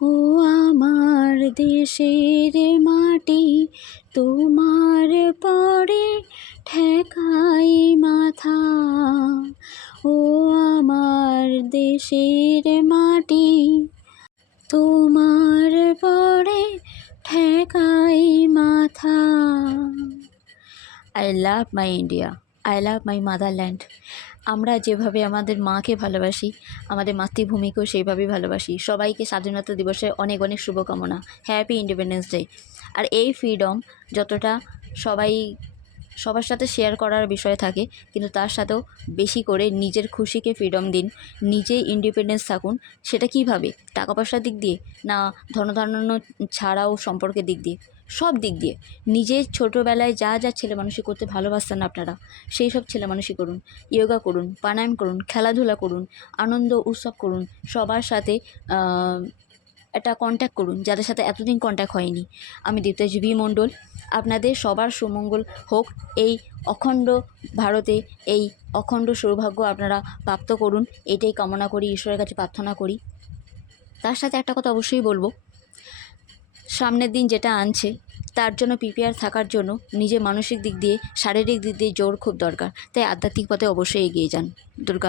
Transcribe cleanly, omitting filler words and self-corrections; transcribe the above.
ও আমার দেশের মাটি, তোমার পরে ঠেকাই মাথা। ও আমার দেশের মাটি, তোমার পরে ঠেকাই মাথা। I love my India, I love my motherland. আমরা যেভাবে আমাদের মাকে ভালোবাসি, আমাদের মাতৃভূমিকেও সেইভাবেই ভালোবাসি। সবাইকে স্বাধীনতা দিবসের অনেক অনেক শুভকামনা। Happy independence day. আর এই ফ্রিডম যতটা সবার সাথে শেয়ার করার বিষয় থাকে, কিন্তু তার সাথেও বেশি করে নিজের খুশিকে ফ্রিডম দিন, নিজে ইন্ডিপেন্ডেন্স থাকুন। সেটা কীভাবে? টাকা পয়সার দিক দিয়ে, না ধনধান্য ছাড়াও সম্পর্কের দিক দিয়ে, সব দিক দিয়ে। নিজের ছোটোবেলায় যা যা ছেলে মানুষই করতে ভালোবাসতেন আপনারা, সেই সব ছেলে মানুষই করুন। যোগা করুন, প্রাণায়াম করুন, খেলাধুলা করুন, আনন্দ উৎসব করুন, সবার সাথে একটা কন্ট্যাক্ট করুন যাদের সাথে এতদিন কন্ট্যাক্ট হয়নি। আমি দীপ্তাজি ভি মণ্ডল। আপনাদের সবার সুমঙ্গল হোক। এই অখণ্ড ভারতে এই অখণ্ড সৌভাগ্য আপনারা প্রাপ্ত করুন, এটাই কামনা করি, ঈশ্বরের কাছে প্রার্থনা করি। তার সাথে একটা কথা অবশ্যই বলবো, সামনের দিন যেটা আনছে তার জন্য প্রিপেয়ার থাকার জন্য নিজের মানসিক দিক দিয়ে, শারীরিক দিক দিয়ে জোর খুব দরকার। তাই আধ্যাত্মিক পথে অবশ্যই এগিয়ে যান। দুর্গা